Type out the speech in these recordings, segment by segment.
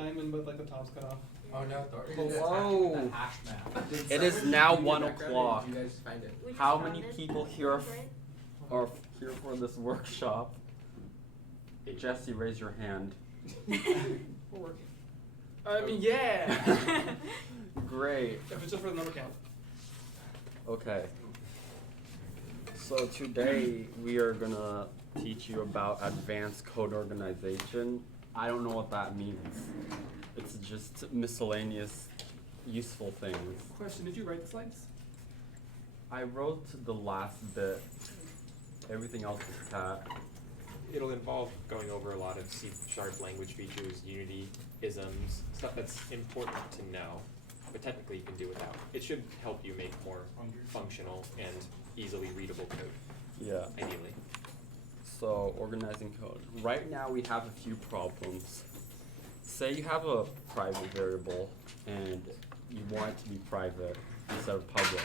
diamond, but like the top's cut off. Oh no, Hello. the hash map. It is now 1 o'clock. You guys find it? How many people here are here for this workshop? Jesse, raise your hand. We're working. I mean, yeah. Great. If it's just for the number count. Okay. So today we are gonna teach you about advanced code organization. I don't know what that means. It's just miscellaneous useful things. Question, did you write the slides? I wrote the last bit. Everything else is cat. It'll involve going over a lot of C# language features, Unity, isms, stuff that's important to know, but technically you can do without. It should help you make more functional and easily readable code, Yeah. ideally. So, organizing code. Right now we have a few problems. Say you have a private variable and you want it to be private instead of public.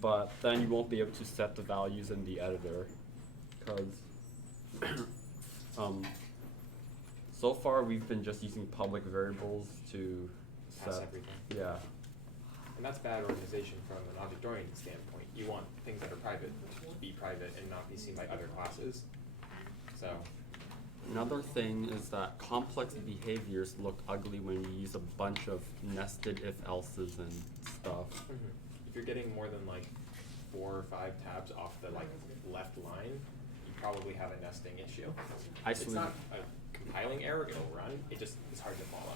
But then you won't be able to set the values in the editor because so far we've been just using public variables to Pass set. everything. Yeah. And that's bad organization from an object-oriented standpoint. You want things that are private to be private and not be seen by other classes. So, Another thing is that complex behaviors look ugly when you use a bunch of nested if-elses and stuff. if you're getting more than like 4 or 5 tabs off the left line, you probably have a nesting issue. It's not a compiling error, it'll run, it's hard to follow.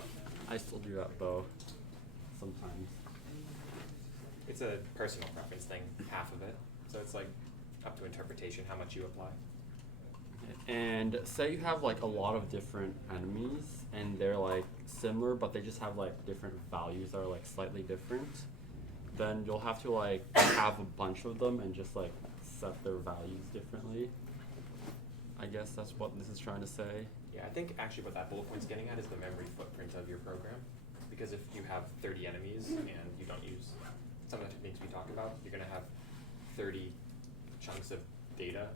I still do that though, sometimes. It's a personal preference thing, half of it. So it's like up to interpretation how much you apply. And say you have like a lot of different enemies and they're like similar but they just have like different values that are like slightly different, then you'll have to like have a bunch of them and just like set their values differently. I guess that's what this is trying to say. Yeah, I think actually what that bullet point's getting at is the memory footprint of your program. Because if you have 30 enemies and you don't use some of the techniques we talk about, you're gonna have 30 chunks of data,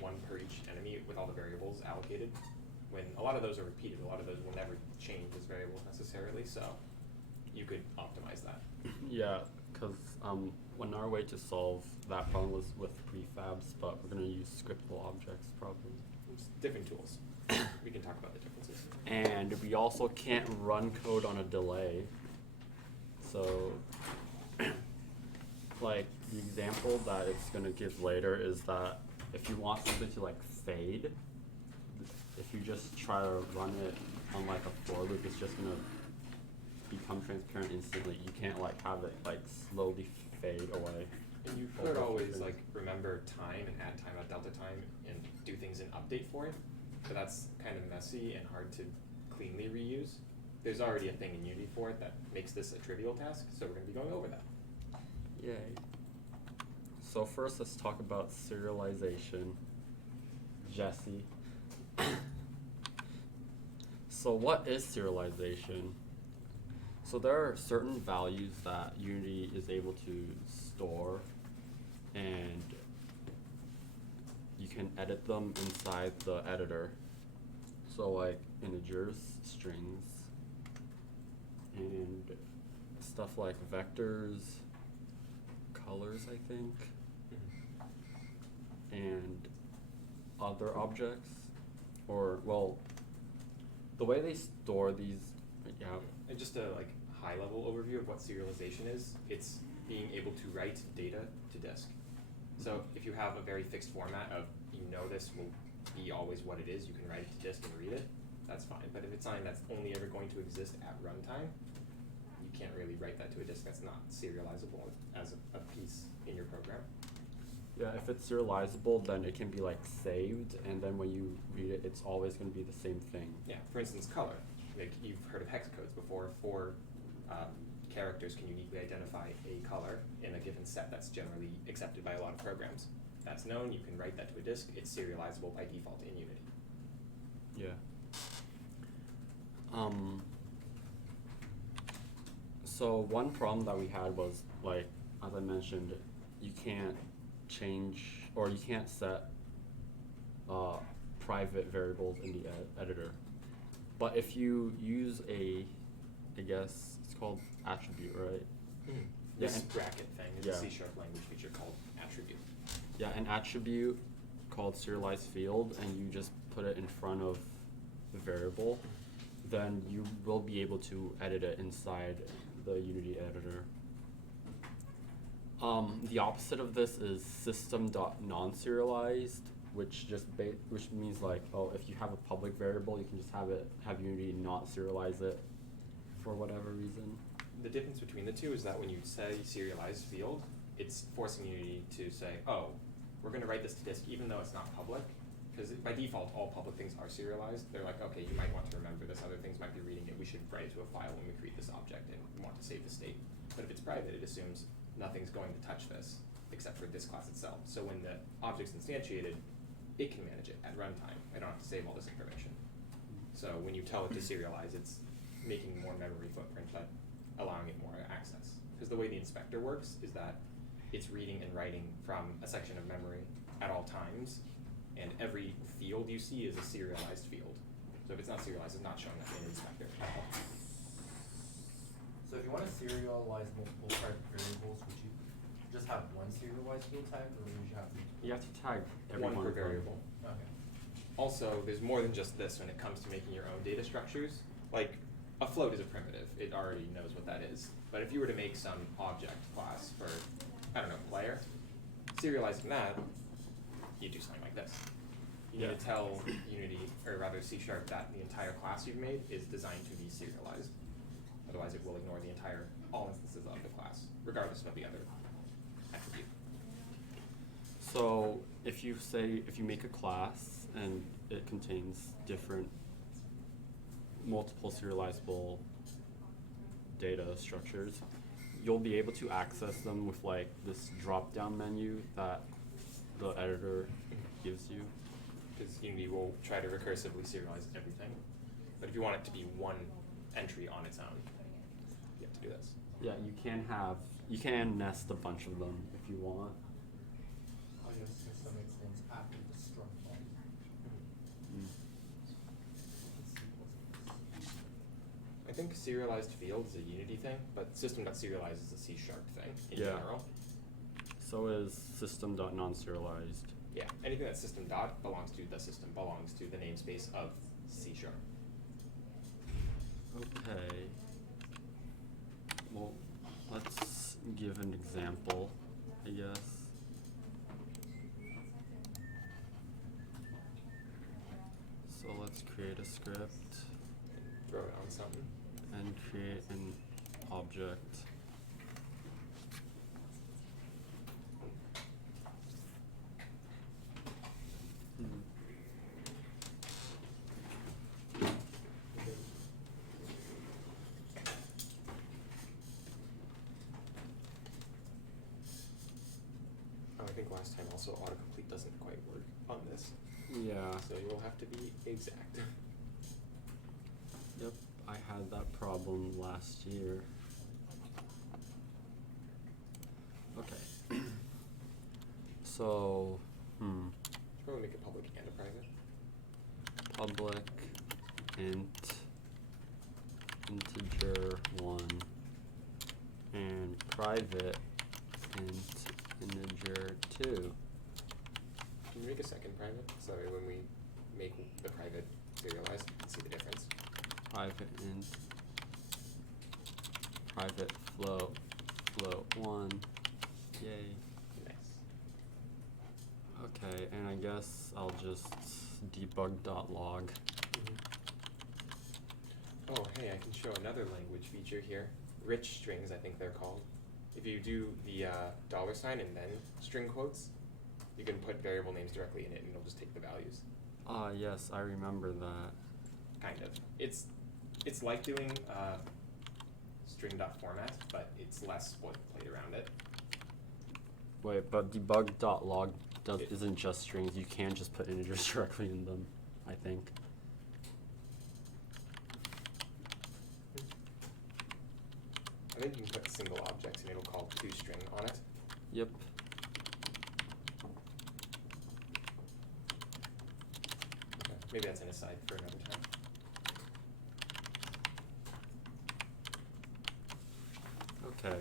1 per each enemy with all the variables allocated. When a lot of those are repeated, a lot of those will never change as variables necessarily, so you could optimize that. Yeah, because one our way to solve that problem was with prefabs, but we're going to use scriptable objects probably. It's different tools. We can talk about the differences. And we also can't run code on a delay. So, like, the example that it's going to give later is that if you want something to, like, fade, if you just try to run it on, like, a for loop, it's just going to become transparent instantly. You can't, like, have it, like, slowly fade away. And you could always, like, remember time and add time at delta time and do things in update for it. But that's kind of messy and hard to cleanly reuse. There's already a thing in Unity for it that makes this a trivial task, so we're going to be going over that. Yay. So first let's talk about serialization. Jesse. So what is serialization? So there are certain values that Unity is able to store and you can edit them inside the editor. So like integers, strings, and stuff like vectors, colors I think, and other objects, or well, the way they store these, yeah. And just a like high-level overview of what serialization is, it's being able to write data to disk. So if you have a very fixed format of, you know this will be always what it is, you can write it to disk and read it, that's fine. But if it's something that's only ever going to exist at runtime, you can't really write that to a disk. That's not serializable as a piece in your program. Yeah, if it's serializable, then it can be like saved, and then when you read it, it's always going to be the same thing. Yeah, for instance, color. Like you've heard of hex codes before. 4 characters can uniquely identify a color in a given set that's generally accepted by a lot of programs. That's known, you can write that to a disk, it's serializable by default in Unity. Yeah. So one problem that we had was, like, as I mentioned, you can't change, or you can't set private variables in the editor. But if you use I guess it's called attribute, right? Yeah, This and- bracket thing is yeah. a C# language feature called attribute. Yeah, an attribute called SerializeField, and you just put it in front of the variable, then you will be able to edit it inside the Unity editor. The opposite of this is System.non-serialized, which which means like, oh, if you have a public variable, you can just have Unity not serialize it for whatever reason. The difference between the two is that when you say SerializeField, it's forcing Unity to say, oh, we're going to write this to disk even though it's not public, because by default all public things are serialized. They're like, okay, you might want to remember this, other things might be reading it, we should write it to a file when we create this object and we want to save the state. But if it's private, it assumes nothing's going to touch this except for this class itself. So when the object's instantiated, it can manage it at runtime. I don't have to save all this information. So when you tell it to serialize, it's making more memory footprint, but allowing it more access. Because the way the inspector works is that it's reading and writing from a section of memory at all times, and every field you see is a serialized field. So if it's not serialized, it's not showing up in the inspector at all. So if you want to serialize multiple type variables, would you just have one serialized field type, or would you have to? You have to tag every One per of them. variable. Okay. Also, there's more than just this when it comes to making your own data structures. Like, a float is a primitive. It already knows what that is. But if you were to make some object class for, I don't know, player, serializing that, you do something like this. You need Yeah. to tell Unity, or rather C# that the entire class you've made is designed to be serialized. Otherwise, it will ignore the entire, all instances of the class, regardless of the other attribute. So if you make a class and it contains multiple serializable data structures, you'll be able to access them with like this drop-down menu that the editor gives you. Because Unity will try to recursively serialize everything. But if you want it to be one entry on its own, you have to do this. Yeah, you can nest a bunch of them if you want. I guess system makes things after the struct body. I think serialized field is a Unity thing, but System.Serialize is a C# thing in Yeah. general. So is System.non-serialized. Yeah, anything that's system dot belongs to the system, belongs to the namespace of C#. Okay. Well, let's give an example, I guess. So let's create a script Throw it on something. and create an object. Oh, I think last time also autocomplete doesn't quite work on this, Yeah. so you will have to be exact. Yep, I had that problem last year. Okay. So, Should probably make it public and a private. public int integer 1 and private int integer 2. Can you make a second private, so that way when we make the private serialized, you can see the difference? Private int private float 1. Yay. Nice. Okay, and I guess I'll just debug.log. Oh, hey, I can show another language feature here. Rich strings, I think they're called. If you do the $sign and then string quotes, you can put variable names directly in it and it'll just take the values. Ah, yes, I remember that. Kind of. It's like doing string.format, but it's less boilerplate around it. Wait, but debug.log It- isn't just strings. You can just put integers directly in them, I think. I think you can put single objects and it'll call toString on it. Yep. Okay. Maybe that's an aside for another time. Okay.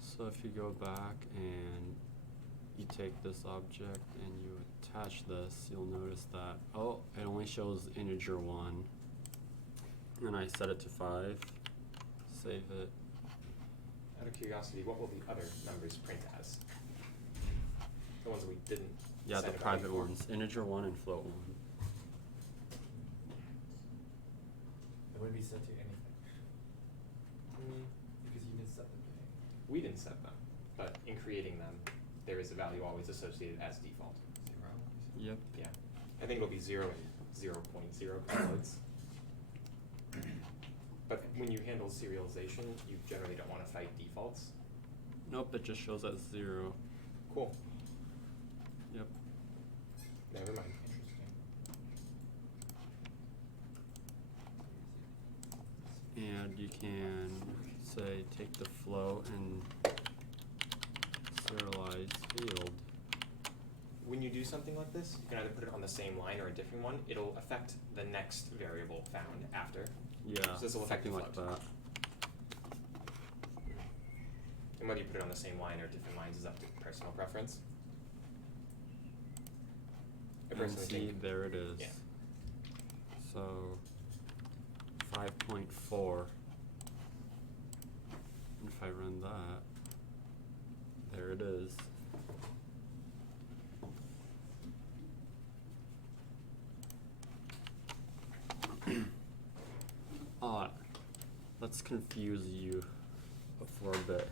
So if you go back and you take this object and you attach this, you'll notice that, oh, it only shows integer 1. And I set it to 5. Save it. Out of curiosity, what will the other numbers print as? The ones that we didn't. Yeah, set the a value private for? ones, integer 1 and float 1. It wouldn't be set to anything. Because you didn't set them to anything. We didn't set them, but in creating them, there is a value always associated as default. 0. Yep. Yeah, I think it'll be 0 and 0.0 kilobytes. But when you handle serialization, you generally don't want to fight defaults. Nope, it just shows as 0. Cool. Yep. Never mind. And you can say take the flow and serialize field. When you do something like this, you can either put it on the same line or a different one. It'll affect the next variable found after. Yeah, So this will affect something the like float. that. And whether you put it on the same line or different lines is up to personal preference. I And personally see, think, there it is. yeah. So 5.4. And if I run that, there it is. Let's confuse you for a bit.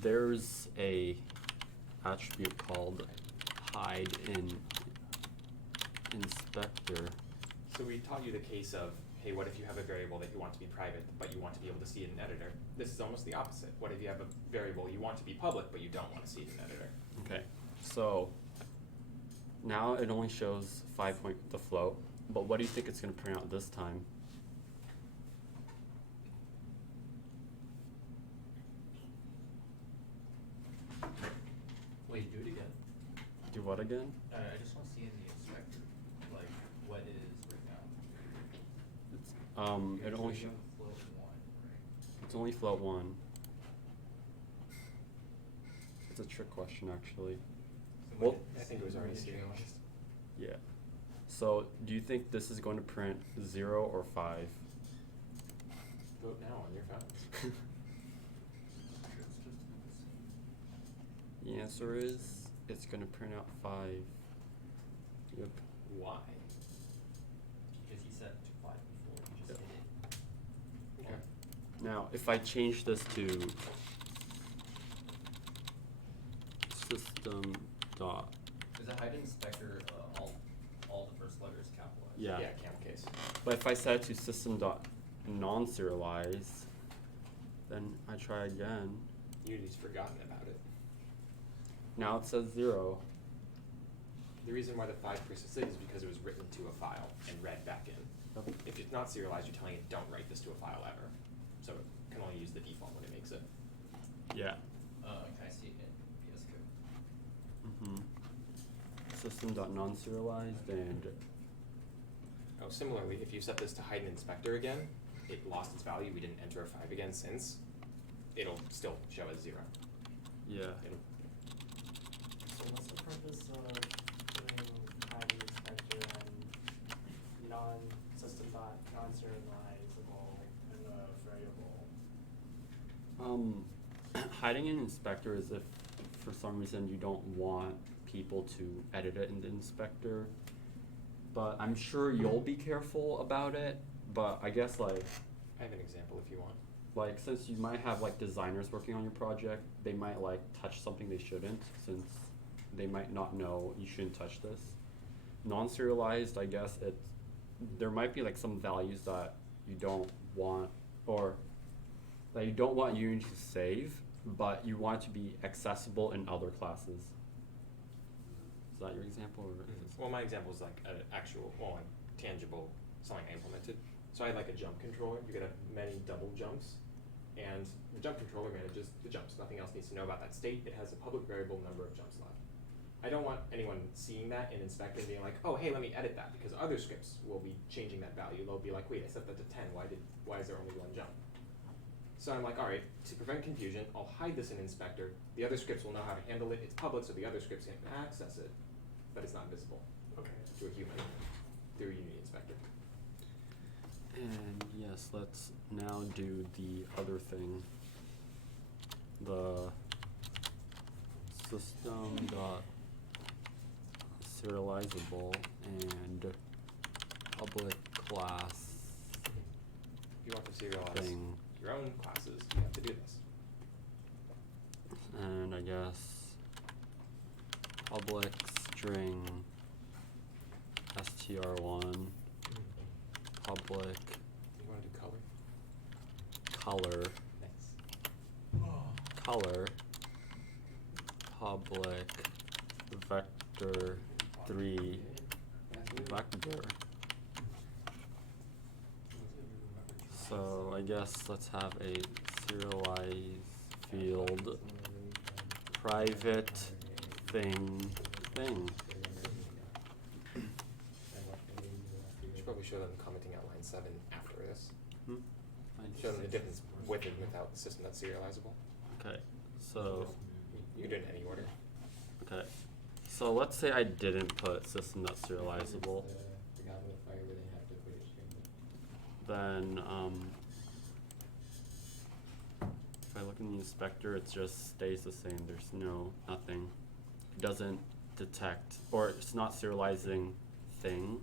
There's a attribute called hide in inspector. So we taught you the case of, hey, what if you have a variable that you want to be private, but you want to be able to see it in editor? This is almost the opposite. What if you have a variable you want to be public, but you don't want to see it in editor? Okay, so now it only shows the float, but what do you think it's going to print out this time? Wait, do it again. Do what again? I just want to see in the inspector, like, what it is right now. It's You're it only showing float 1, right? it's only float 1. It's a trick question actually. So Well, when I think it was already when serialized. Yeah. So do you think this is going to print 0 or 5? Vote now on your phone. The answer is it's going to print out 5. Yep. Why? Because he set to 5 before, he just Yep. hit it. Okay. Now, if I change this to system dot, Is a hide inspector all the first letters capitalized? Yeah. Yeah, camel case. but if I set it to system dot non-serialize, then I try again. Unity's forgotten about it. Now it says 0. The reason why the 5 persisted is because it was written to a file and read back in. Yep. If it's not serialized, you're telling it don't write this to a file ever. So it can only use the default when it makes it. Yeah. Can I see it in VS Code? System dot non-serialized and Oh, similarly, if you set this to hide an inspector again, it lost its value. We didn't enter a 5 again since. It'll still show as 0. yeah. It'll, So what's the purpose of putting hide inspector and non-system dot non-serializable in the variable? Hiding an inspector is if for some reason you don't want people to edit it in the inspector. But I'm sure you'll be careful about it. But I guess like I have an example if you want. like since you might have like designers working on your project, they might like touch something they shouldn't since they might not know you shouldn't touch this. Non-serialized, I guess there might be like some values that you don't want or that you don't want Unity to save, but you want it to be accessible in other classes. Is that your example? Or Well, my example is like an actual, well, like tangible something I implemented. So I had like a jump controller. You could have many double jumps, and the jump controller manages the jumps. Nothing else needs to know about that state. It has a public variable number of jumps left. I don't want anyone seeing that and inspecting and being like, oh, hey, let me edit that, because other scripts will be changing that value. They'll be like, wait, I set that to 10. Why is there only 1 jump? So I'm like, all right, to prevent confusion, I'll hide this in inspector. The other scripts will know how to handle it. It's public, so the other scripts can access it, but it's not visible Okay. to a human through Unity Inspector. And yes, let's now do the other thing. The System.Serializable and public class If you want to serialize thing. your own classes, you have to do this. And I guess public string str1, public You want to do color? color, Nice. color, public vector 3 vector. So I guess let's have a SerializeField private thing. Should probably show them commenting out line 7 after this. Hmm? Show them the difference with and without the System.Serializable. Okay, so You can do it in any order. okay, so let's say I didn't put System.Serializable. Then if I look in the inspector, it just stays the same. There's nothing. It doesn't detect, or it's not serializing thing,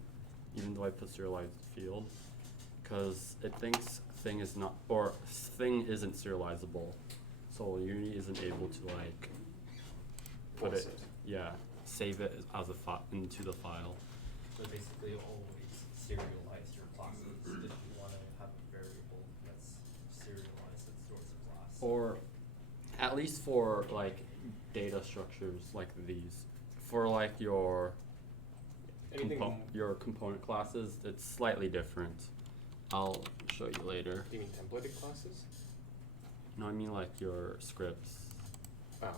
even though I put serializeField, because it thinks thing is not, or thing isn't serializable. So Unity isn't able to like put Force it, it. yeah, save it as a into the file. So basically, always serialize your classes if you want to have a variable that's serialized that stores a class. Or at least for like data structures like these. For like your Anything. your component classes, it's slightly different. I'll show you later. Do you mean templated classes? No, I mean like your scripts. Oh.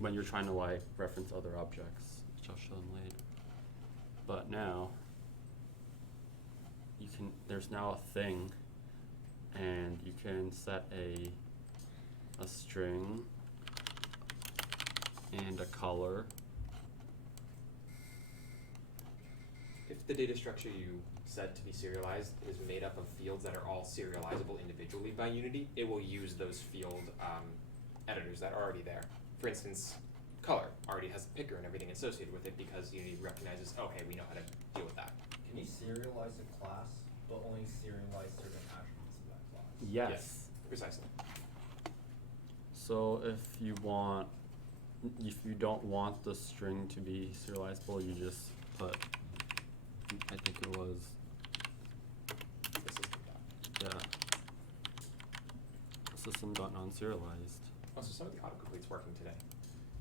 When you're trying to like reference other objects, which I'll show them later. But now you can, there's now a thing, and you can set a string and a color. If the data structure you set to be serialized is made up of fields that are all serializable individually by Unity, it will use those field editors that are already there. For instance, color already has a picker and everything associated with it because Unity recognizes, oh, hey, we know how to deal with that. Can you serialize a class, but only serialize certain attributes of that class? Yes. Precisely. So if you don't want the string to be serializable, you just put, I think it was, The system dot. yeah, system.non-serialized. Oh, so some of the autocomplete's working today.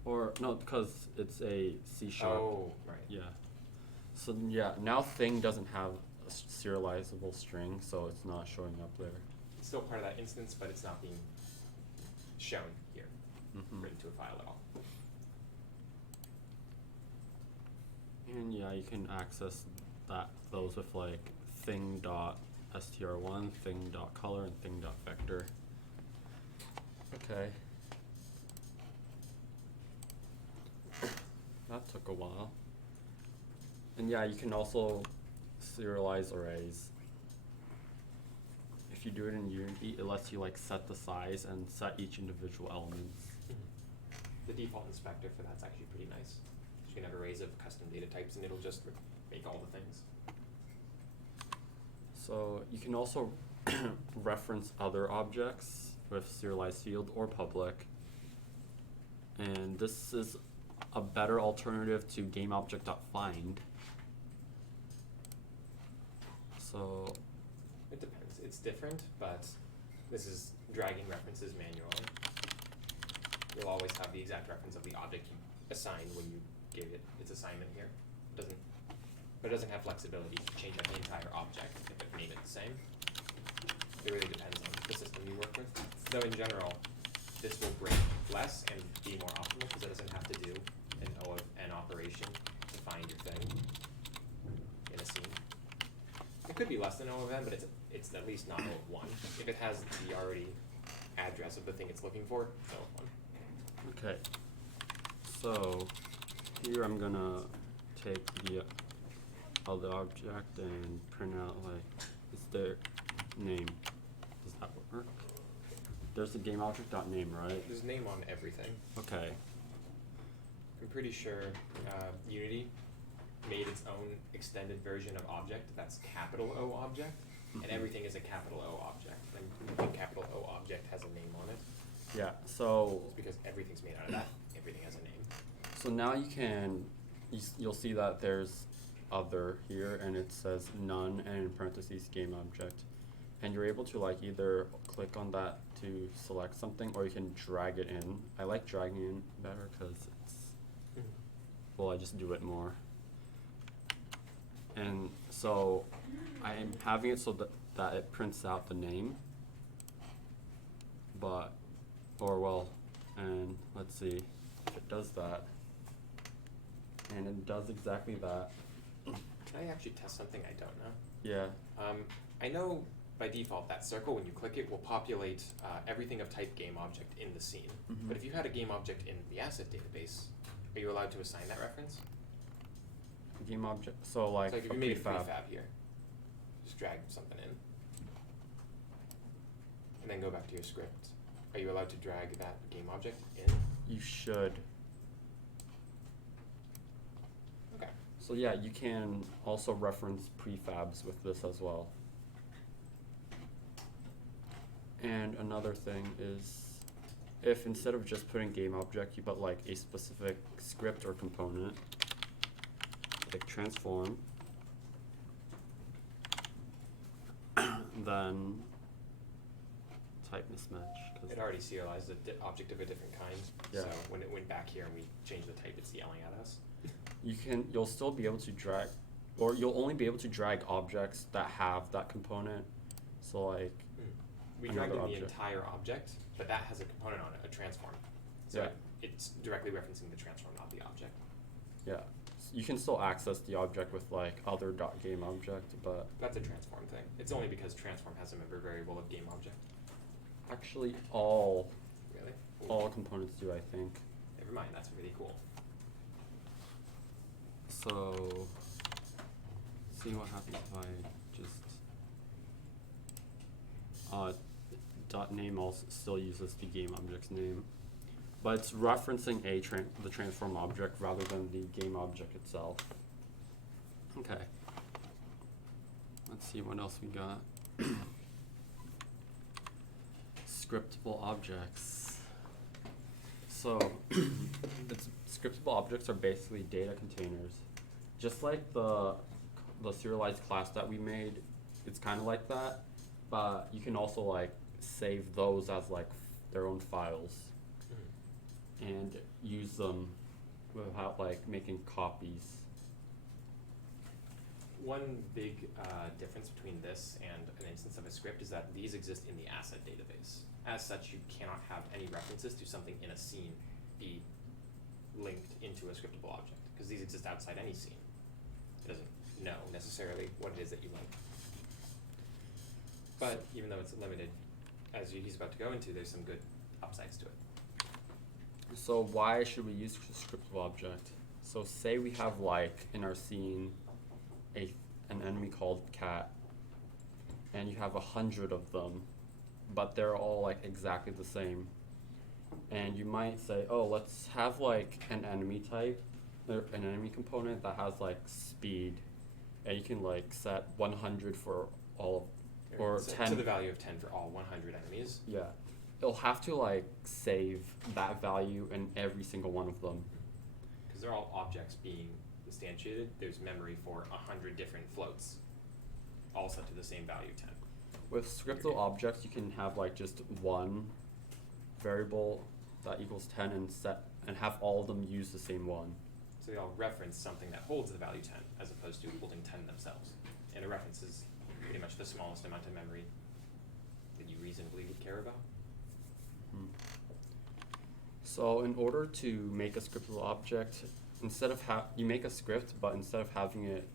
Or, no, because it's a C#. Oh, right. Yeah. So yeah, now thing doesn't have a serializable string, so it's not showing up there. It's still part of that instance, but it's not being shown here, Mhm. written to a file at all. And yeah, you can access those with like thing.str1, thing.color, and thing.vector. Okay. That took a while. And yeah, you can also serialize arrays. If you do it in Unity, it lets you like set the size and set each individual elements. The default inspector for that's actually pretty nice. You can have arrays of custom data types and it'll just make all the things. So you can also reference other objects with SerializeField or public. And this is a better alternative to GameObject.find. So It depends. It's different, but this is dragging references manually. You'll always have the exact reference of the object you assigned when you gave it its assignment here. But it doesn't have flexibility to change out the entire object if it made it the same. It really depends on the system you work with. Though in general, this will break less and be more optimal because it doesn't have to do an operation to find your thing in a scene. It could be less than O of N, but it's at least not O of 1. If it has the already address of the thing it's looking for. So Okay. So here I'm gonna take the other object and print out like is their name. Does that work? There's a game object.name, right? there's name on everything. Okay. I'm pretty sure Unity made its own extended version of object that's capital O object, and everything is a capital O object. And the capital O object has a name on it. Yeah. So It's because everything's made out of that. Everything has a name. so now you can you'll see that there's other here and it says none and in parentheses game object, and you're able to like either click on that to select something or you can drag it in. I like dragging in better because it's well I just do it more. And so I am having it so that it prints out the name, but and let's see if it does that, and it does exactly that. Can I actually test something I don't know? Yeah. I know by default that circle, when you click it, will populate everything of type game object in the scene. Mhm. But if you had a game object in the asset database, are you allowed to assign that reference? Game object. So like, So like if a you made a prefab. prefab here, just drag something in, and then go back to your script. Are you allowed to drag that game object in? You should. Okay. So yeah, you can also reference prefabs with this as well. And another thing is, if instead of just putting game object, you put like a specific script or component, like transform, then type mismatch. 'Cause It already serialized an object of a different kind. Yeah. So when it went back here and we changed the type, it's yelling at us. you'll still be able to drag, or you'll only be able to drag objects that have that component. So like, We dragged in Another the object. entire object, but that has a component on it, a transform. So Yeah. it's directly referencing the transform, not the object. yeah, you can still access the object with like other .game object, but That's a transform thing. It's only because transform has a member variable of game object. actually all Really? components do, I think. Never mind, that's really cool. So, see what happens if I just .name also still uses the game object's name, but it's referencing the transform object rather than the game object itself. Okay. Let's see what else we got. Scriptable objects. So, scriptable objects are basically data containers. Just like the serialized class that we made, it's kind of like that, but you can also like save those as like their own files and use them without like making copies. One big difference between this and an instance of a script is that these exist in the asset database. As such, you cannot have any references to something in a scene be linked into a scriptable object, because these exist outside any scene. It doesn't know necessarily what it is that you like. But even though it's limited, as he's about to go into, there's some good upsides to it. So why should we use scriptable object? So say we have like in our scene an enemy called cat, and you have 100 of them, but they're all like exactly the same. And you might say, oh, let's have like an enemy type, or an enemy component that has like speed, and you can like set 100 for all of, or So 10. to the value of 10 for all 100 enemies. Yeah, it'll have to like save that value in every single one of them. Because they're all objects being instantiated, there's memory for 100 different floats, all set to the same value 10. With scriptable objects, you can have like just one variable that equals 10 and have all of them use the same one. So they all reference something that holds the value 10, as opposed to holding 10 themselves. And a reference is pretty much the smallest amount of memory that you reasonably would care about. So in order to make a scriptable object, instead of you make a script, but instead of having it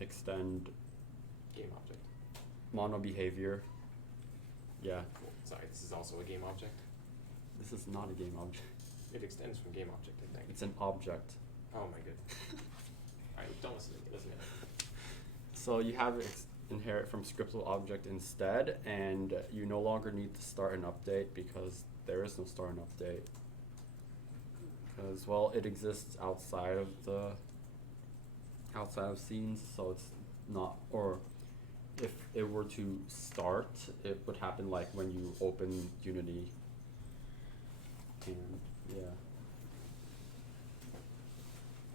extend Game object. mono behavior, yeah, Sorry, this is also a game object. This is not a game object. It extends from game object, I think. It's an object. Oh my goodness. Alright, don't listen to me, listen to me. So you have it inherit from Scriptable Object instead, and you no longer need to start an update because there is no start an update. Because, well, it exists outside of scenes, so it's not, or if it were to start, it would happen like when you open Unity. And yeah.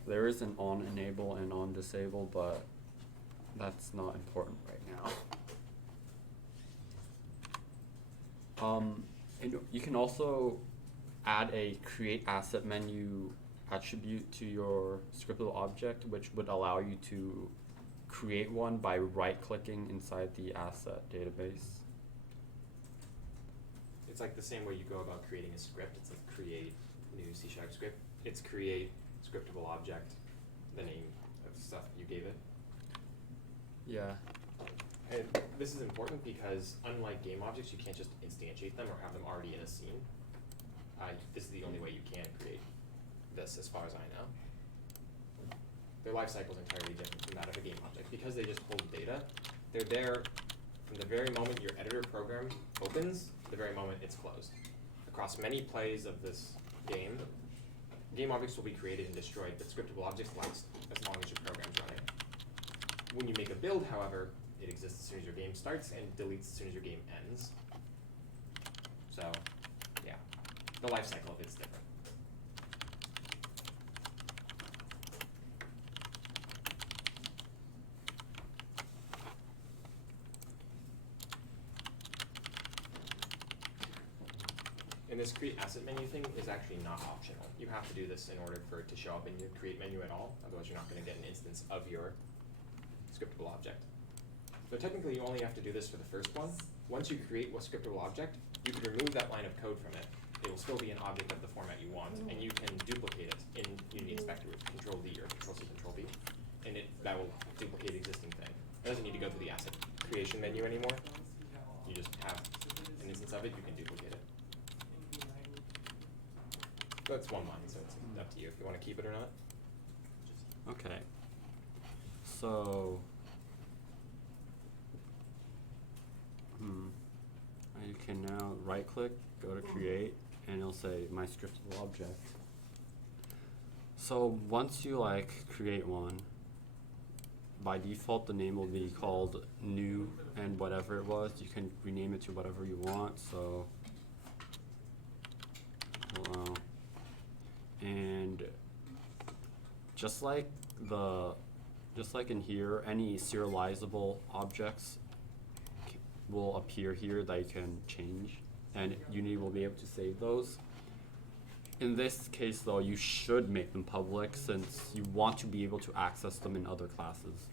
There is an on enable and on disable, but that's not important right now. And you can also add a create asset menu attribute to your scriptable object, which would allow you to create one by right-clicking inside the asset database. It's like the same way you go about creating a script. It's like create new C# script. It's create scriptable object, the name of stuff you gave it. Yeah. And this is important because unlike game objects, you can't just instantiate them or have them already in a scene. This is the only way you can create this, as far as I know. Their life cycle is entirely different from that of a game object. Because they just hold data, they're there from the very moment your editor program opens to the very moment it's closed. Across many plays of this game, game objects will be created and destroyed, but scriptable objects last as long as your program's running. When you make a build, however, it exists as soon as your game starts and deletes as soon as your game ends. So, yeah, the life cycle of it's different. And this create asset menu thing is actually not optional. You have to do this in order for it to show up in your create menu at all, otherwise you're not going to get an instance of your scriptable object. So technically you only have to do this for the first one. Once you create a scriptable object, you can remove that line of code from it. It will still be an object of the format you want, and you can duplicate it in Unity Inspector with Control-D or Control-C, Control-V, and that will duplicate existing thing. It doesn't need to go through the asset creation menu anymore. You just have an instance of it, you can duplicate it. That's one line, so it's up to you if you want to keep it or not. Okay. So, you can now right-click, go to create, and it'll say my scriptable object. So once you create one, by default the name will be called new and whatever it was. You can rename it to whatever you want. So, hello. And just like in here, any serializable objects will appear here that you can change, and Unity will be able to save those. In this case though, you should make them public since you want to be able to access them in other classes.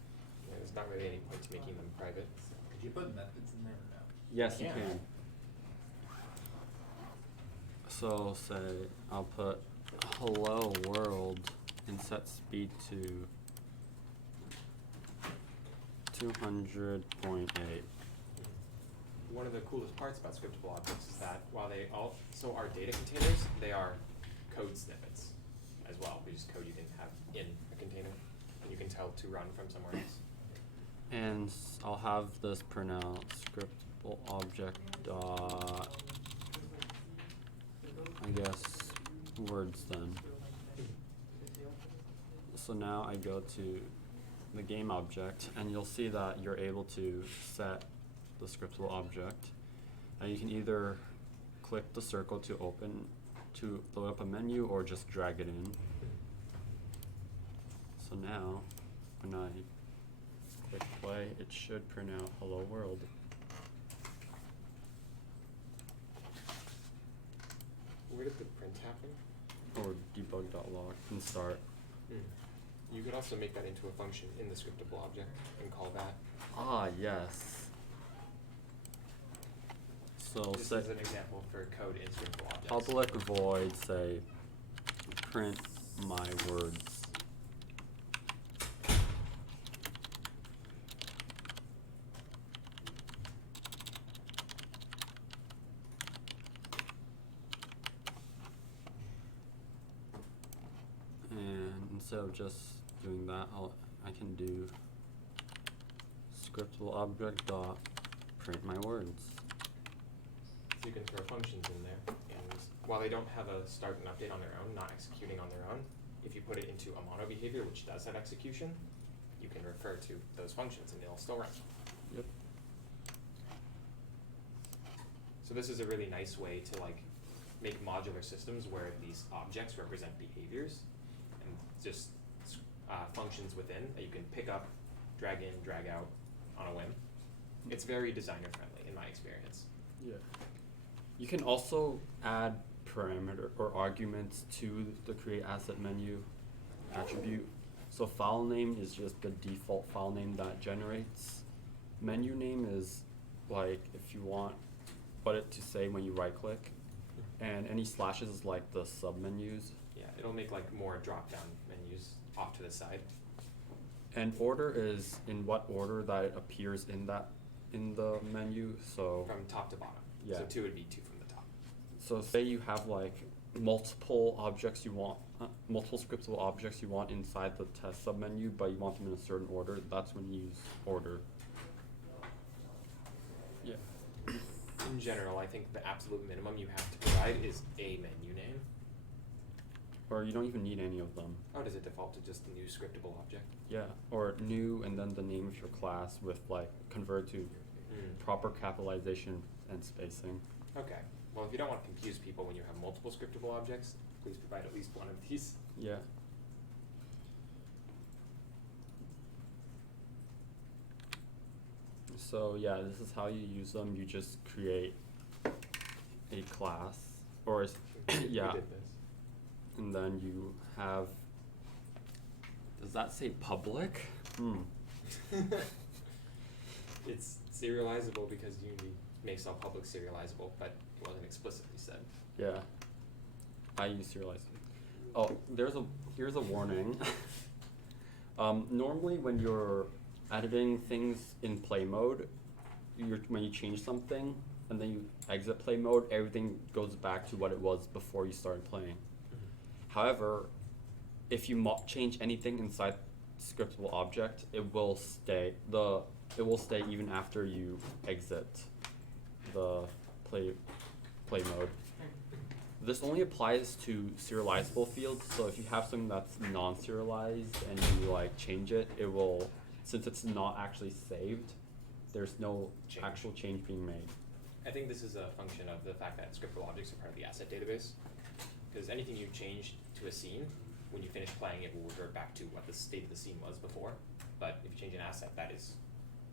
Yeah, there's not really any point to making them private. Could you put methods in there or no? Yes, you Yeah. can. So say I'll put hello world and set speed to 200.8. One of the coolest parts about scriptable objects is that while they also are data containers, they are code snippets as well, which is code you can have in a container and you can tell to run from somewhere else. And I'll have this print out scriptable object dot, I guess, words then. So now I go to the game object, and you'll see that you're able to set the scriptable object, and you can either click the circle to load up a menu or just drag it in. So now when I click play, it should print out hello world. Where did the print happen? Or debug.log and start. You could also make that into a function in the scriptable object and call that. Ah, yes. So This is an example for code in scriptable objects. public void, say, print my words. instead of just doing that, I can do scriptable object dot print my words. So you can throw functions in there, and while they don't have a start and update on their own, not executing on their own, if you put it into a mono behavior, which does have execution, you can refer to those functions and they'll still run. Yep. So this is a really nice way to like make modular systems where these objects represent behaviors and just functions within that you can pick up, drag in, drag out on a whim. It's very designer friendly in my experience. Yeah. You can also add parameter or arguments to the create asset menu attribute. So file name is just the default file name that generates. Menu name is like if you want what it to say when you right click. And any slashes is like the submenus. Yeah, it'll make like more drop down menus off to the side. And order is in what order that it appears in the menu. So From top to bottom. Yeah. So 2 would be 2 from the top. So say you have like multiple objects you want, multiple scriptable objects you want inside the test submenu, but you want them in a certain order. That's when you use order. Yeah. In general, I think the absolute minimum you have to provide is a menu name. Or you don't even need any of them. Oh, does it default to just the new scriptable object? Yeah. Or new and then the name of your class with like convert to proper capitalization and spacing. Okay. Well, if you don't want to confuse people when you have multiple scriptable objects, please provide at least one of these. Yeah. So yeah, this is how you use them. You just create a class, or yeah, We did this. and then you have. Does that say public? It's serializable because Unity makes all public serializable, but it wasn't explicitly said. Yeah. I use serialization. Oh, here's a warning. Normally when you're editing things in play mode, when you change something and then you exit play mode, everything goes back to what it was before you started playing. However, if you change anything inside scriptable object, it will stay even after you exit the play mode. This only applies to serializable fields, so if you have something that's non-serialized and you like change it, it will, since it's not actually saved, there's no actual change being made. I think this is a function of the fact that scriptable objects are part of the asset database. Because anything you change to a scene, when you finish playing it will revert back to what the state of the scene was before. But if you change an asset, that is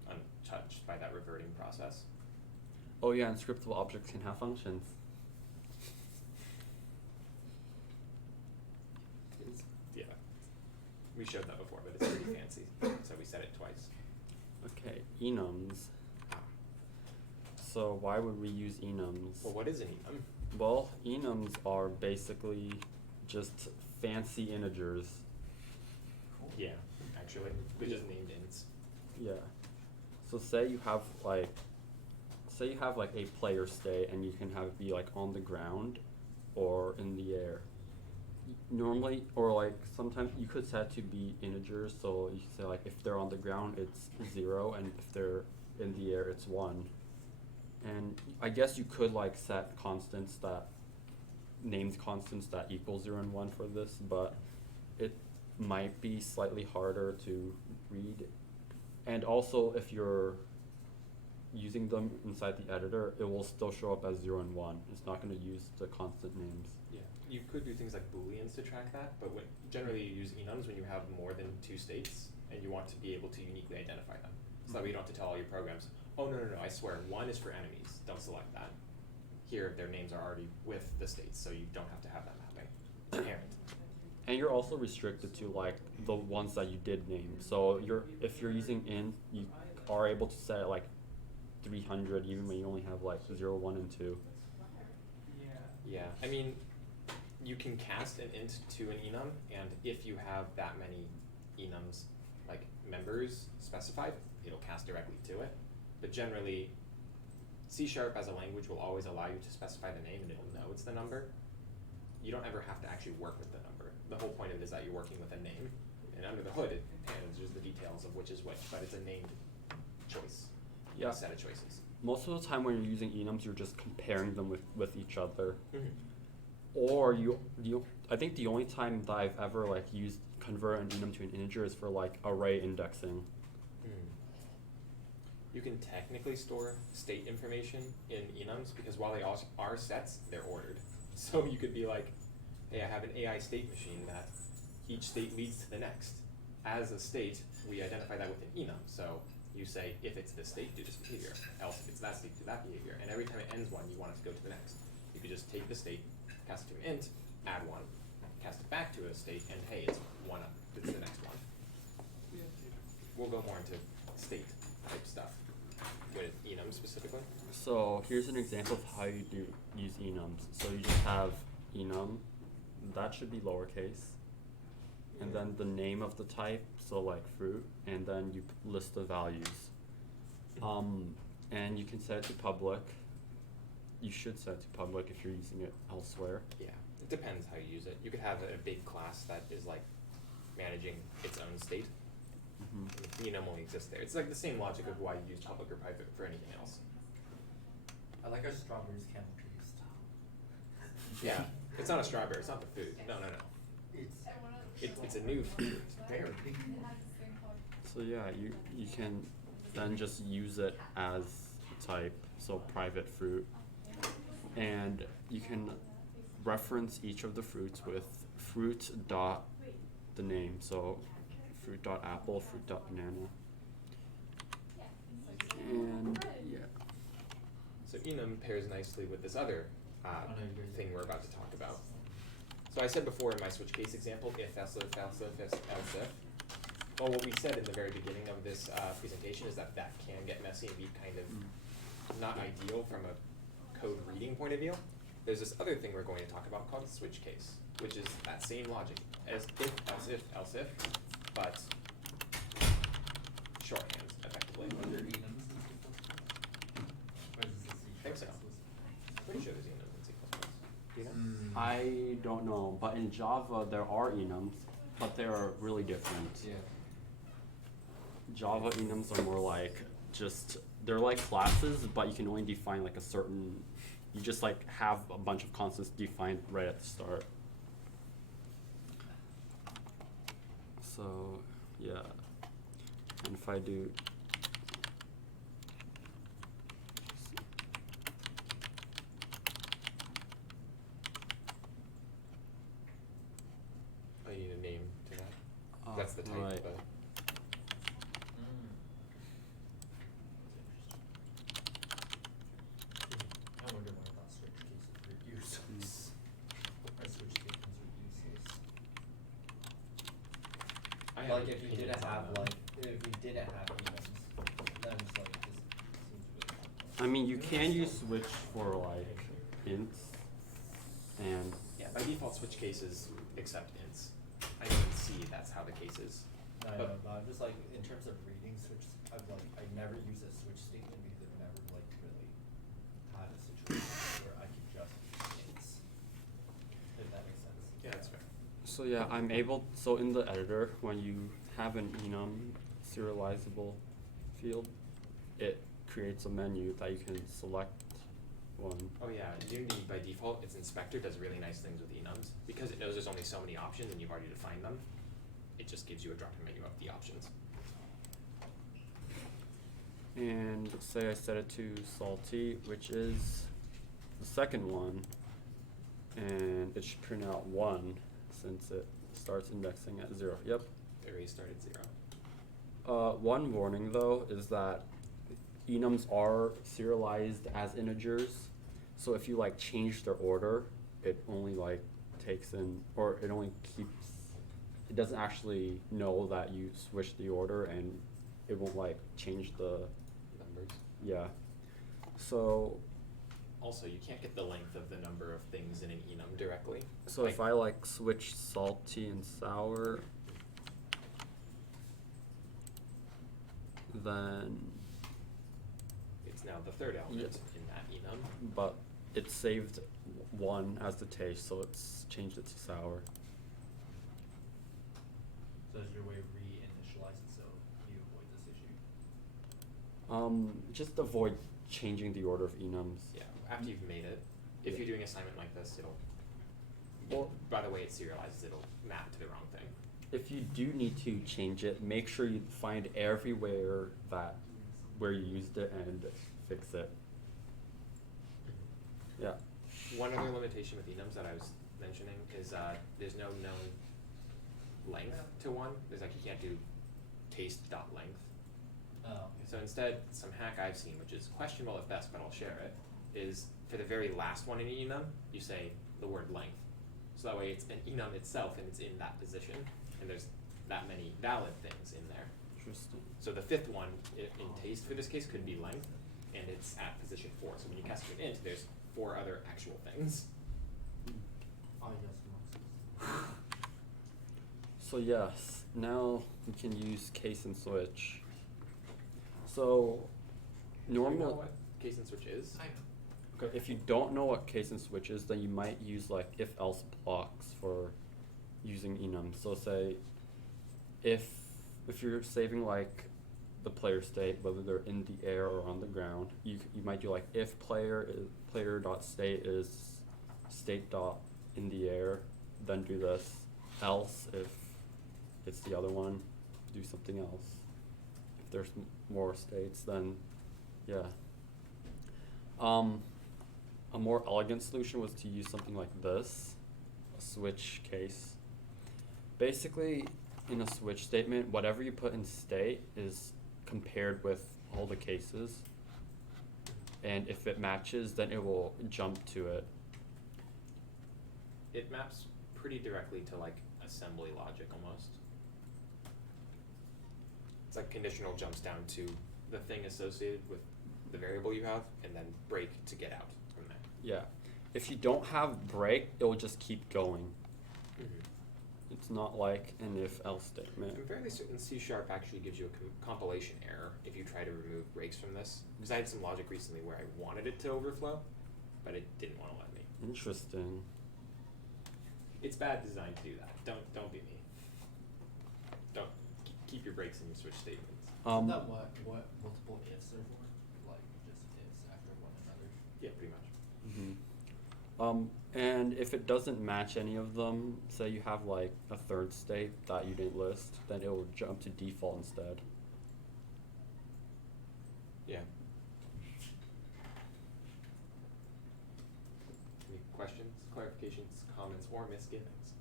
untouched by that reverting process. Oh yeah, and scriptable objects can have functions. Yeah, we showed that before, but it's pretty fancy, so we said it twice. Okay, enums. So why would we use enums? Well, what is an enum? Well, enums are basically just fancy integers. Yeah, actually, they're just named ints. Yeah. So say you have like a player state and you can have it be like on the ground or in the air. Normally, or like sometimes you could set it to be integers, so you can say like if they're on the ground it's 0 and if they're in the air it's 1. And I guess you could like set named constants that equal 0 and 1 for this, but it might be slightly harder to read. And also if you're using them inside the editor, it will still show up as 0 and 1. It's not going to use the constant names. Yeah, you could do things like booleans to track that, but generally you use enums when you have more than 2 states and you want to be able to uniquely identify them. So that way you don't have to tell all your programs, oh no, I swear, 1 is for enemies, don't select that. Here, their names are already with the states, so you don't have to have that mapping. It's inherent. And you're also restricted to like the ones that you did name. So if you're using int, you are able to set like 300 even when you only have like 0, 1, and 2. Yeah, I mean, you can cast an int to an enum, and if you have that many enums, like members specified, it'll cast directly to it. But generally, C# as a language will always allow you to specify the name and it'll know it's the number. you don't ever have to actually work with the number. The whole point of it is that you're working with a name, and under the hood it manages the details of which is which, but it's a named choice, Yeah. a set of choices. Most of the time when you're using enums, you're just comparing them with each other. Mm-hmm. Or I think the only time that I've ever like used convert an enum to an integer is for like array indexing. You can technically store state information in enums because while they all are sets, they're ordered. So you could be like, hey, I have an AI state machine that each state leads to the next. As a state, we identify that with an enum. So you say, if it's this state, do this behavior. Else, if it's that state, do that behavior. And every time it ends one, you want it to go to the next. You could just take the state, cast it to an int, add one, cast it back to a state, and hey, it's one up. It's the next one. We'll go more into state type stuff with enum specifically. So here's an example of how you use enums. So you just have enum, that should be lowercase, and then the name of the type, so like fruit, and then you list the values. And you can set it to public. You should set it to public if you're using it elsewhere. Yeah, it depends how you use it. You could have a big class that is like managing its own state. Mm-hmm. Enum only exists there. It's like the same logic of why you use public or private for anything else. I like our strawberries camel trees. Yeah, it's not a strawberry. It's not the food. No. It's a new fruit. Very. So yeah, you can then just use it as a type, so private fruit, and you can reference each of the fruits with fruit dot the name, so fruit dot apple, fruit dot banana, and yeah. So enum pairs nicely with this other thing we're about to talk about. So I said before in my switch case example, if, else if, else if. Well, what we said in the very beginning of this presentation is that can get messy and be kind of not ideal from a code reading point of view. There's this other thing we're going to talk about called switch case, which is that same logic as if, else if, but shorthand, effectively. Are there enums in C++? Or is this a C# I think so. Pretty sure there's enums in C++. Do you know? I don't know, but in Java there are enums, but they are really different. Yeah. Java enums are more like they're like classes, but you can only define like a certain, you just like have a bunch of constants defined right at the start. So yeah, and if I do Oh, you need a name to that. That's the type, right. but I wonder why I thought switch cases were useless. Or switch cases are useless. I have Like an if we opinion didn't on have that. enums, then it's like this seems really I mean, you can use switch for like ints, and Yeah, by default, switch cases accept ints. I can see that's how the case is. I know, but I'm just like, in terms of reading switch, I never use a switch statement because I've never like really had a situation where I could just use ints. If that makes sense. Yeah, that's fair. so yeah, so in the editor, when you have an enum serializable field, it creates a menu that you can select one. Oh yeah, Unity by default, its inspector does really nice things with enums. Because it knows there's only so many options and you've already defined them, it just gives you a drop-in menu of the options. And say I set it to salty, which is the second one, and it should print out 1 since it starts indexing at 0. Yep. Array started 0. One warning though is that enums are serialized as integers, so if you like change their order, it only like takes in, or it only keeps, it doesn't actually know that you switched the order, and it won't like change the Numbers. yeah. So Also, you can't get the length of the number of things in an enum directly. so if I like switch salty and sour, then It's now the third element Yeah. in that enum. but it saved 1 as the taste, so it's changed it to sour. So is your way reinitialize it so you avoid this issue? Just avoid changing the order of enums. Yeah, after you've made it, if Yeah. you're doing assignment like this, it'll, Well, by the way it serializes, it'll map to the wrong thing. if you do need to change it, make sure you find everywhere where you used it and fix it. Yeah. One other limitation with enums that I was mentioning is there's no known length to one. There's like, you can't do taste.length. Oh. So instead, some hack I've seen, which is questionable at best, but I'll share it, is for the very last one in enum, you say the word length. So that way it's an enum itself and it's in that position, and there's that many valid things in there. Interesting. So the fifth one in taste for this case could be length, and it's at position 4. So when you cast it int, there's 4 other actual things. Oh, yes, So yes, now we can use case and switch. So Do you know normal. what case and switch is? I know. Okay, if you don't know what case and switch is, then you might use like if-else blocks for using enum. So say if you're saving like the player state, whether they're in the air or on the ground, you might do like if player dot state is state dot in the air, then do this. Else, if it's the other one, do something else. If there's more states, then yeah. A more elegant solution was to use something like this, a switch case. Basically, in a switch statement, whatever you put in state is compared with all the cases. And if it matches, then it will jump to it. It maps pretty directly to like assembly logic almost. It's like conditional jumps down to the thing associated with the variable you have, and then break to get out from there. Yeah. If you don't have break, it will just keep going. It's not like an if-else statement. I'm fairly certain C# actually gives you a compilation error if you try to remove breaks from this. Because I had some logic recently where I wanted it to overflow, but it didn't want to let me. Interesting. It's bad design to do that. Don't be me. Don't keep your breaks in your switch statements. Isn't that what multiple ifs are for? Like just ifs after one another? Yeah, pretty much. And if it doesn't match any of them, say you have like a third state that you didn't list, then it will jump to default instead. Yeah. Any questions, clarifications, comments, or misgivings?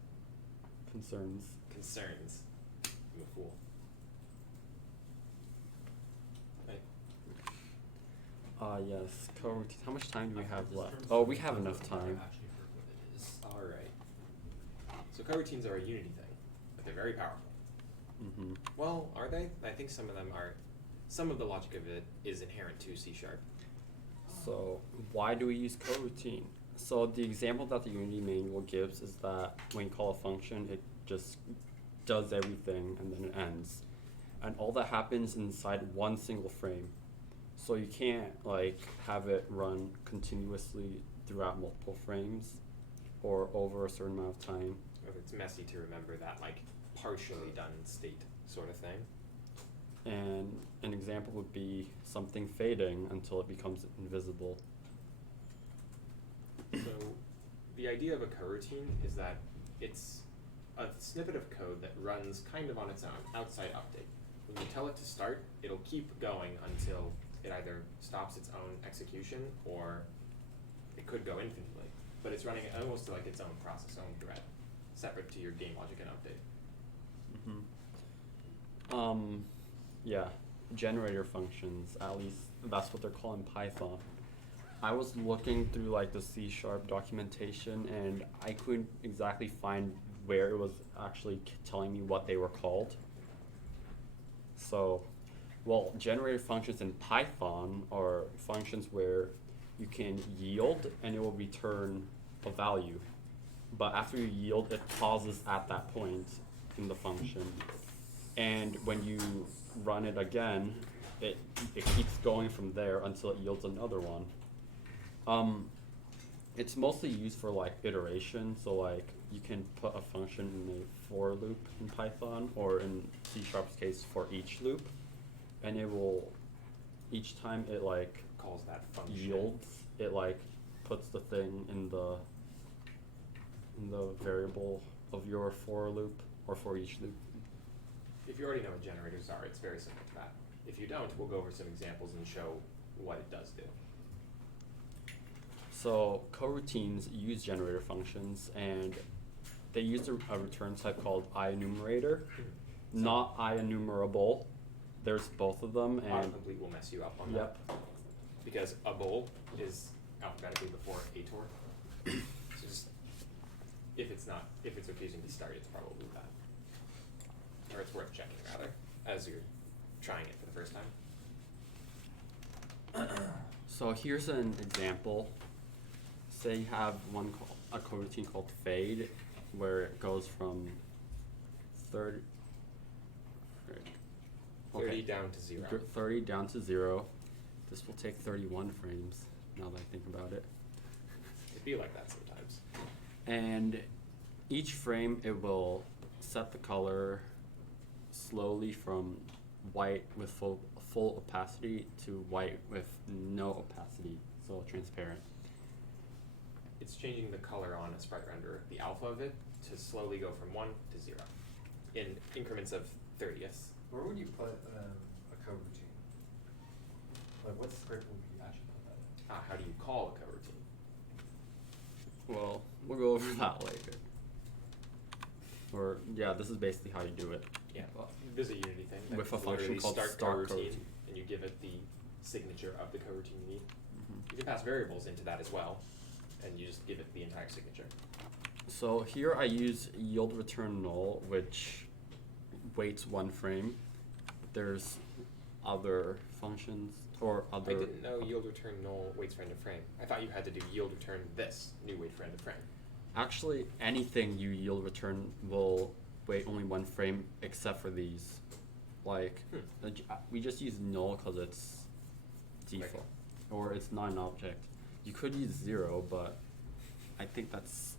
Concerns. Concerns. I'm a fool. Right. Yes, coroutines. How much time do we have Just left? terms Oh, of we have what enough I've time. actually heard what it is. Alright. So coroutines are a Unity thing, but they're very powerful. Mm-hmm. Well, are they? I think some of them are. Some of the logic of it is inherent to C#. So why do we use coroutine? So the example that the Unity manual gives is that when you call a function, it just does everything and then it ends. And all that happens inside one single frame. So you can't like have it run continuously throughout multiple frames or over a certain amount of time. It's messy to remember that like partially done state sort of thing. And an example would be something fading until it becomes invisible. So the idea of a coroutine is that it's a snippet of code that runs kind of on its own, outside update. When you tell it to start, it'll keep going until it either stops its own execution or it could go infinitely. But it's running almost like its own process, own thread, separate to your game logic and update. Yeah, generator functions, at least that's what they're called in Python. I was looking through like the C# documentation and I couldn't exactly find where it was actually telling me what they were called. So, well, generator functions in Python are functions where you can yield and it will return a value. But after you yield, it pauses at that point in the function. And when you run it again, it keeps going from there until it yields another one. it's mostly used for like iteration. So like you can put a function in a for loop in Python, or in C#'s case for each loop, and it will, each time it like Calls that function. yields, it like puts the thing in the variable of your for loop or for each loop. If you already know what generators are, it's very similar to that. If you don't, we'll go over some examples and show what it does do. So coroutines use generator functions, and they use a return type called IEnumerator, not IEnumerable. There's both of them, and Autocomplete will mess you up on yep. that. Because a bool is alphabetically before a tor. So just, if it's refusing to start, it's probably that. Or it's worth checking rather, as you're trying it for the first time. So here's an example. Say you have a coroutine called fade, where it goes from 30 down to 0. 30 down to 0. This will take 31 frames, now that I think about it. It'd be like that sometimes. And each frame, it will set the color slowly from white with full opacity to white with no opacity, so transparent. It's changing the color on a sprite renderer, the alpha of it, to slowly go from 1 to 0 in increments of 30ths. Where would you put a coroutine? Like, what script would you actually put that in? How do you call a coroutine? Well, we'll go over that later. Or, yeah, this is basically how you do it. Yeah, well, there's a Unity thing. That With a function literally called start start coroutine, coroutine. and you give it the signature of the coroutine you need. Mhm. You can pass variables into that as well, and you just give it the entire signature. So here I use yield return null, which waits 1 frame. There's other functions or other. I didn't know yield return null waits for end of frame. I thought you had to do yield return this, new wait for end of frame. Actually, anything you yield return will wait only 1 frame, except for these. Like, we just use null because it's default, or it's not an object. You could use 0, but I think that's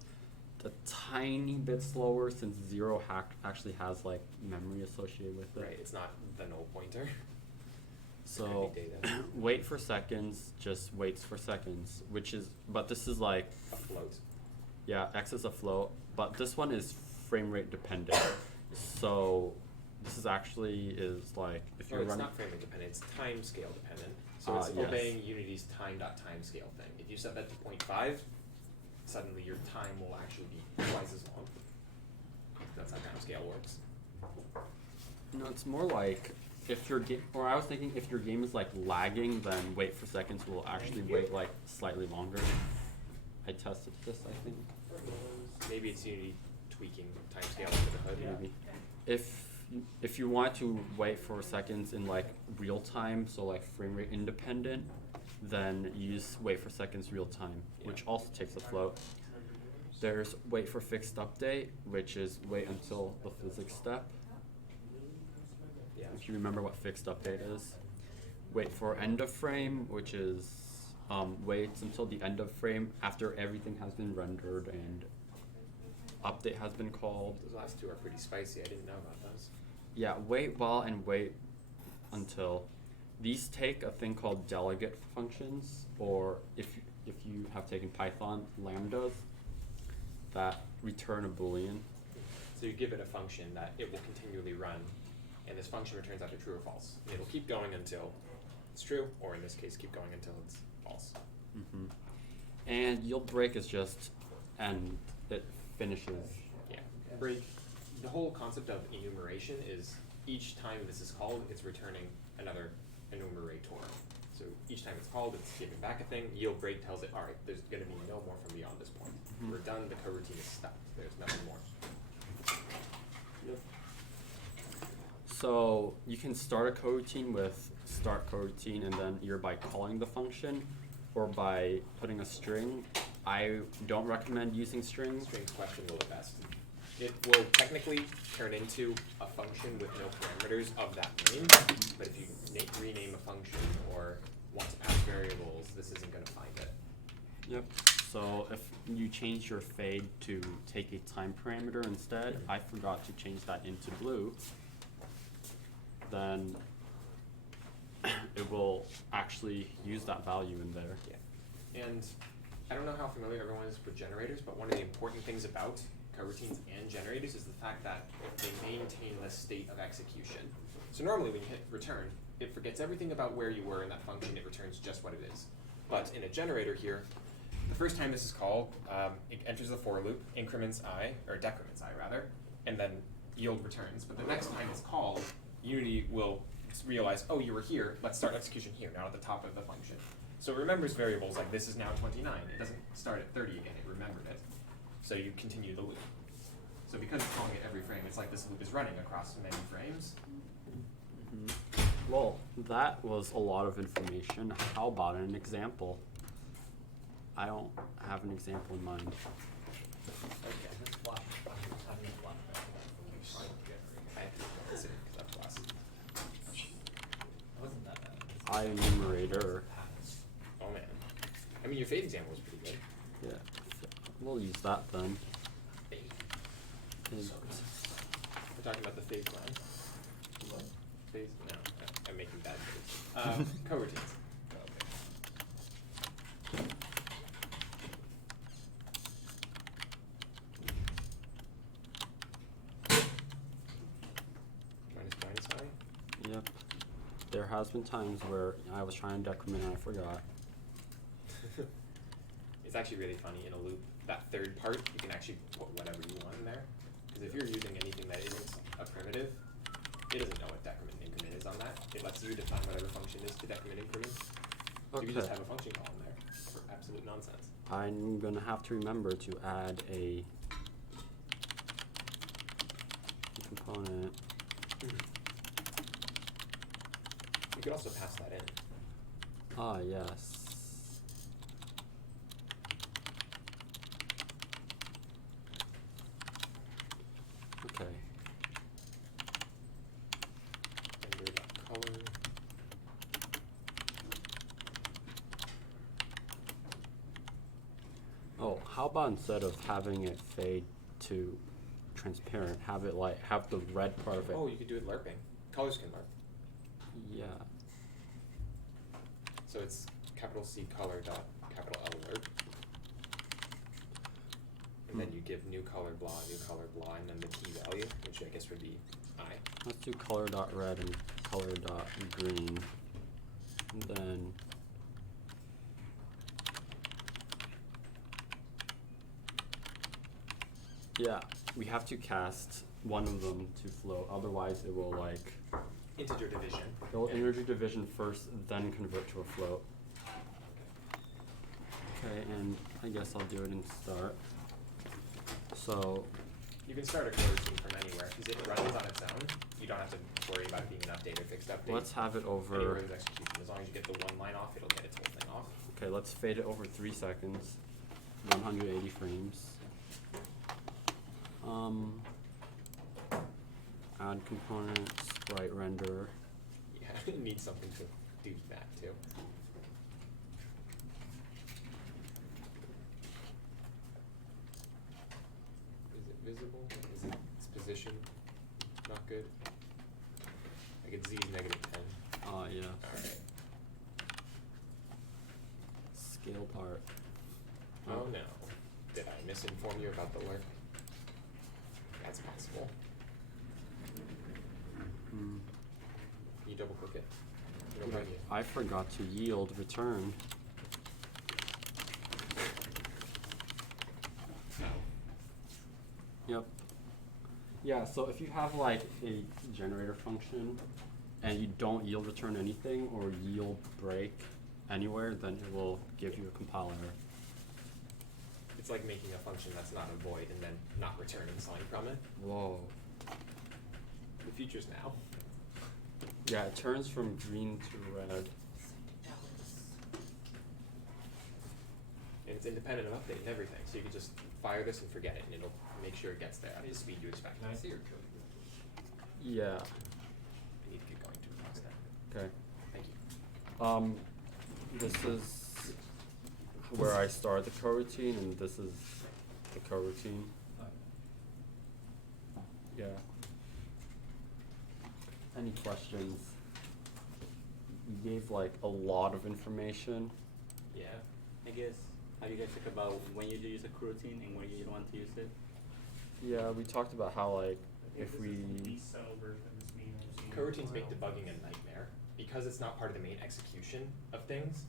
a tiny bit slower since 0 actually has like memory associated with it. Right, it's not the null pointer. So Data. wait for seconds just waits for seconds, but this is like, A float. yeah, X is a float, but this one is frame rate dependent. So this is actually like if No, you're it's running. not frame rate dependent, it's time scale dependent. So it's Yes. obeying Unity's time.timescale thing. If you set that to 0.5, suddenly your time will actually be twice as long. That's how timescale works. No, it's more like if your game, or I was thinking if your game is like lagging, then wait for seconds will actually wait like slightly longer. I tested this, I think. Maybe it's Unity tweaking timescale under the hood. Maybe. If you want to wait for seconds in like real time, so like frame rate independent, then use wait for seconds real time, which also takes a float. There's wait for fixed update, which is wait until the physics step. Yeah. If you remember what fixed update is. Wait for end of frame, which is waits until the end of frame after everything has been rendered and update has been called. Those last two are pretty spicy. I didn't know about those. Yeah, wait while and wait until. These take a thing called delegate functions, or if you have taken Python, lambdas, that return a Boolean. So you give it a function that it will continually run, and this function returns either true or false. And it'll keep going until it's true, or in this case, keep going until it's false. Mm-hmm. And yield break is just, and it finishes. Yeah. Break. The whole concept of enumeration is each time this is called, it's returning another enumerator. So each time it's called, it's giving back a thing. Yield break tells it, all right, there's going to be no more from beyond this point. Mhm. We're done. The coroutine is stopped. There's nothing more. Yep. So you can start a coroutine with start coroutine, and then either by calling the function or by putting a string. I don't recommend using strings. Strings questionable at best. It will technically turn into a function with no parameters of that name, but if you rename a function or want to pass variables, this isn't going to find it. Yep. So if you change your fade to take a time parameter instead, I forgot to change that into blue, then it will actually use that value in there. Yeah. And I don't know how familiar everyone is with generators, but one of the important things about coroutines and generators is the fact that they maintain the state of execution. So normally when you hit return, it forgets everything about where you were in that function, it returns just what it is. But in a generator here, the first time this is called, it enters the for loop, increments I, or decrements I rather, and then yield returns. But the next time it's called, Unity will realize, oh, you were here, let's start execution here, now at the top of the function. So it remembers variables like this is now 29. It doesn't start at 30 again, it remembered it. So you continue the loop. So because it's calling it every frame, it's like this loop is running across many frames. Well, that was a lot of information. How about an example? I don't have an example in mind. Okay, let's flash. I'm having a flashback of that I have to consider because I've lost. It wasn't that bad. I enumerator. Oh man. I mean, your fade example was pretty good. Yeah, we'll use that then. Fade. Is- We're talking about the fade plan. What? Fades? No, I'm making bad fades. Coroutines. Minus I. Yep. There has been times where I was trying to decrement and I forgot. It's actually really funny in a loop. That third part, you can actually put whatever you want in there. Because if you're using anything that isn't a primitive, it doesn't know what decrement and increment is on that. It lets you define whatever function is to decrement increment. So you can just Okay. have a function call in there for absolute nonsense. I'm gonna have to remember to add a component. You could also pass that in. Ah, yes. Okay. Render.color. Oh, how about instead of having it fade to transparent, have it like have the red part of it? Oh, you could do it lerping. Colors can lerp. Yeah. So it's capital C color dot capital L lerp. And then you give new color blah, and then the key value, which I guess would be I. Let's do color dot red and color dot green. And then yeah, we have to cast one of them to float, otherwise it will like Integer division. it will integer division first, then convert to a float. Okay, and I guess I'll do it in start. So You can start a coroutine from anywhere, because it runs on its own. You don't have to worry about it being an update or fixed update. let's have it over. Anywhere there's execution, as long as you get the one line off, it'll get its whole thing off. Okay, let's fade it over 3 seconds. 180 frames. Add component, sprite render. Yeah, it needs something to do that too. Is it visible? Is its position not good? Like its Z is -10. Ah, yeah. Alright. Scale part. Oh no. Did I misinform you about the lerp? That's possible. Hmm. Can you double click it? No idea. I forgot to yield return. Yep. Yeah, so if you have like a generator function and you don't yield return anything or yield break anywhere, then it will give you a compile error. It's like making a function that's not a void and then not returning something from it. Whoa. The future's now. Yeah, it turns from green to red. And it's independent of update and everything, so you can just fire this and forget it, and it'll make sure it gets there at the speed you expect. Can I see your code? Yeah. I need to get going to a box now. Okay. Thank you. This is where I start the coroutine, and this is the coroutine. Yeah. Any questions? You gave like a lot of information. Yeah. I guess, how do you guys think about when you do use a coroutine and when you don't want to use it? Yeah, we talked about how like if we Coroutines make debugging a nightmare because it's not part of the main execution of things.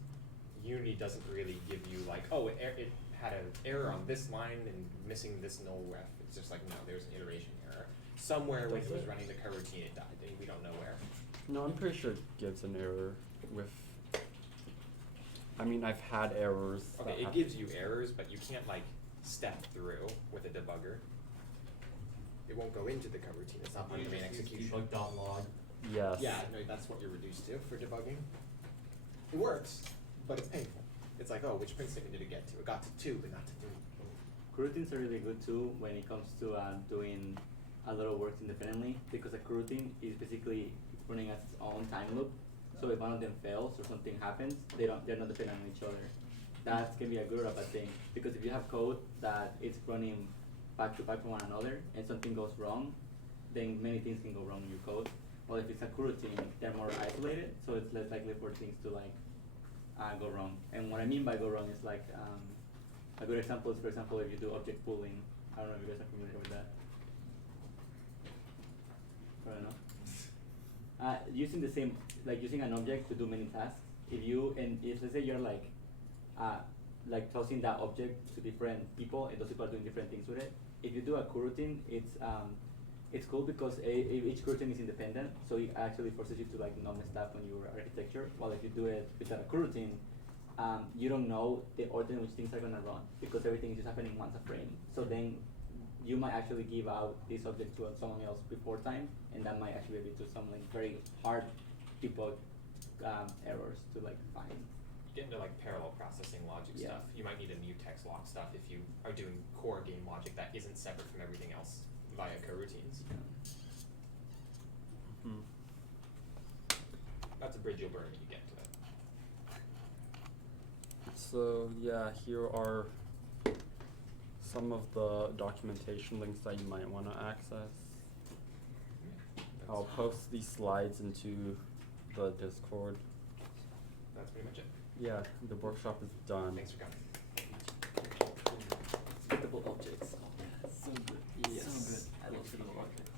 Unity doesn't really give you like, oh, it had an error on this line and missing this null ref. It's just like, no, there's an iteration error. Somewhere when it was running the coroutine, it died, and we don't know where. No, I'm pretty sure it gives an error with. I mean, I've had errors. Okay, that it have- gives you errors, but you can't like step through with a debugger. It won't go into the coroutine. It's not part of the main execution. Debug.log. Yes. Yeah, no, that's what you're reduced to for debugging. It works, but it's painful. It's like, oh, which print statement did it get to? It got to 2, but not to 3. Coroutines are really good too when it comes to doing a lot of work independently, because a coroutine is basically running its own time loop. So if one of them fails or something happens, they're not dependent on each other. That can be a good or a bad thing, because if you have code that it's running back to back from one another and something goes wrong, then many things can go wrong in your code. Well, if it's a coroutine, they're more isolated, so it's less likely for things to like go wrong. And what I mean by go wrong is like a good example is, for example, if you do object pooling. I don't know if you guys are familiar with that. Probably not. Using the same, like using an object to do many tasks. If let's say you're like tossing that object to different people, and those people are doing different things with it. If you do a coroutine, it's cool because each coroutine is independent, so it actually forces you to like not mess up on your architecture. While if you do it without a coroutine, you don't know the order in which things are gonna run because everything is just happening once a frame. So then you might actually give out this object to someone else before time, and that might actually lead to some like very hard debug errors to like find. Get into like parallel processing logic Yeah. stuff. You might need a mutex lock stuff if you are doing core game logic that isn't separate from everything else via coroutines. Hmm. That's a bridge you'll burn when you get to it. So yeah, here are some of the documentation links that you might want to access. I'll post these slides into the Discord. That's pretty much it. Yeah, the workshop is done. Thanks for coming. Scriptable objects. Oh, so good. Yes. So good. I love scriptable objects.